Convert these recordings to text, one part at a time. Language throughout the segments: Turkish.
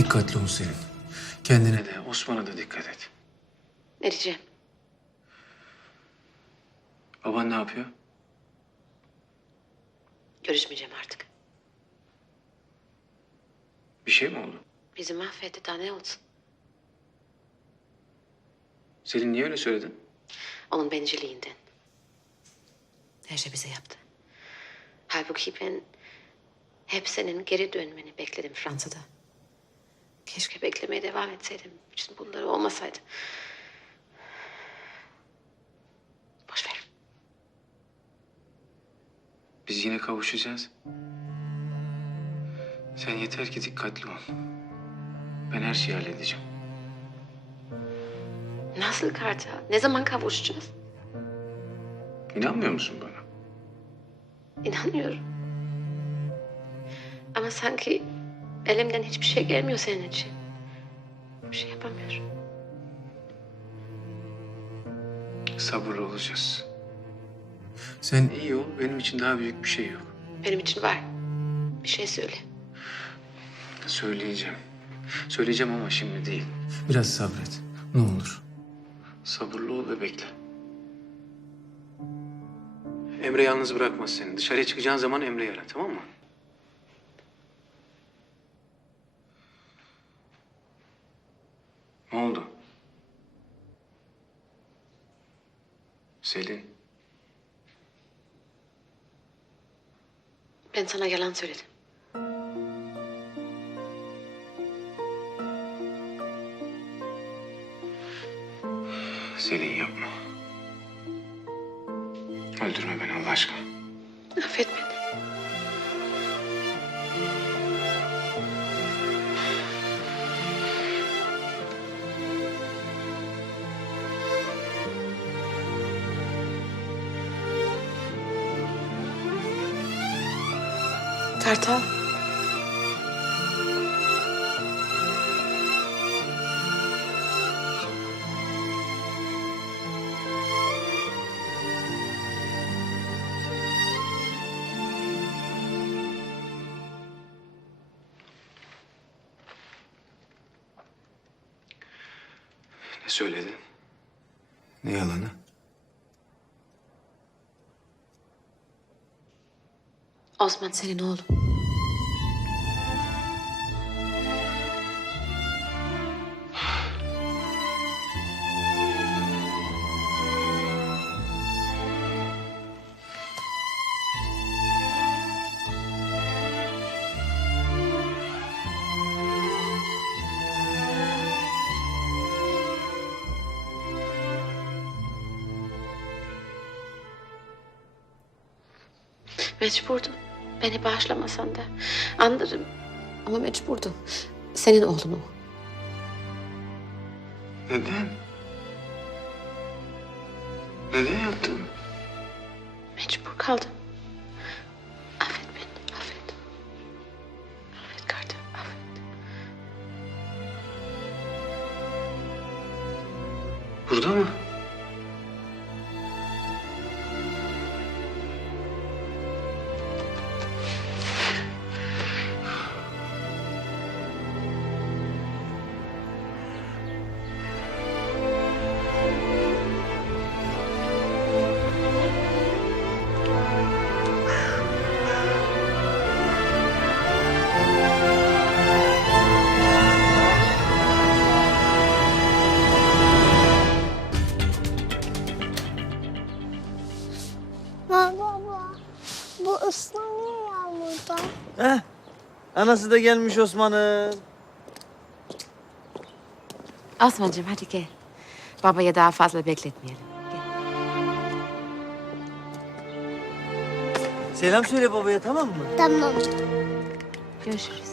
Dikkatli ol Selin. Kendine de Osman'a da dikkat et. Ne diyeceğim? Baban ne yapıyor? Görüşmeyeceğim artık. Bir şey mi oldu? Bizi mahvetti daha ne olsun? Selin niye öyle söyledin? Onun bencilliğinden. Her şey bize yaptı. Halbuki ben hep senin geri dönmeni bekledim Fransa'da. Keşke beklemeye devam etseydim. Bütün bunları olmasaydı. Boş ver. Biz yine kavuşacağız. Sen yeter ki dikkatli ol. Ben her şeyi halledeceğim. Nasıl Kartal? Ne zaman kavuşacağız? İnanmıyor musun bana? İnanmıyorum. Ama sanki elimden hiçbir şey gelmiyor senin için. Bir şey yapamıyorum. Sabırlı olacağız. Sen iyi ol. Benim için daha büyük bir şey yok. Benim için var. Bir şey söyle. Söyleyeceğim. Söyleyeceğim ama şimdi değil. Biraz sabret. Ne olur. Sabırlı ol ve bekle. Emre yalnız bırakmaz seni. Dışarıya çıkacağın zaman Emre'yi ara tamam mı? Ne oldu? Selin. Ben sana yalan söyledim. Kartal. Ne söyledin? Ne yalanı? Osman senin oğlun. Mecburdum. Beni bağışlamasan da anlarım. Ama mecburdum. Senin oğlun o. Neden? Neden yaptın? Mecbur kaldım. Affet beni, affet. Affet kardeşim, affet. Burada mı? Anası da gelmiş Osman'ın. Osman'cığım hadi gel. Babaya daha fazla bekletmeyelim. Gel. Selam söyle babaya tamam mı? Tamam. Görüşürüz.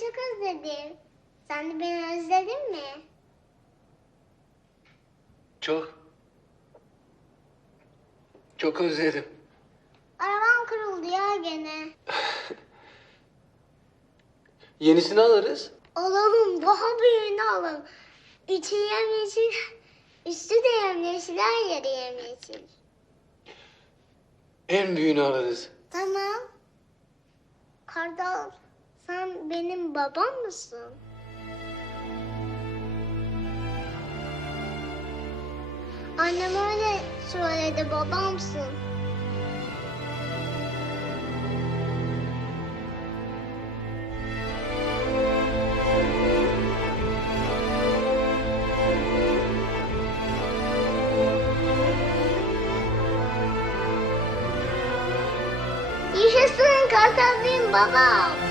Çok özledim. Sen de beni özledin mi? Çok. Çok özledim. Arabam kırıldı ya gene. Yenisini alırız. Alalım daha büyüğünü alalım. İçi yemyeşil, üstü de yemyeşil, her yeri yemyeşil. En büyüğünü alırız. Tamam. Kartal, sen benim babam mısın? Annem öyle söyledi, babamsın. Yaşasın benim babam.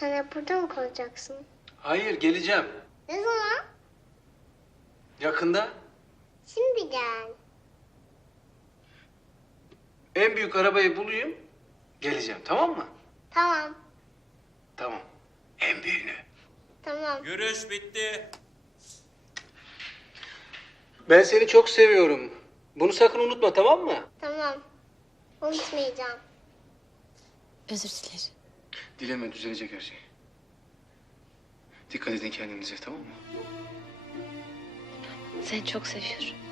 Sen hep burada mı kalacaksın? Hayır geleceğim. Ne zaman? Yakında Şimdi gel. en büyük arabayı bulayım. Geleceğim tamam mı? Tamam, Tamam. En büyüğünü. tamam. Görüş bitti. Ben seni çok seviyorum. Bunu sakın unutma tamam mı? Tamam. Unutmayacağım. Özür dilerim. Dileme düzelecek her şey. Dikkat edin kendinize tamam mı? Seni çok seviyorum.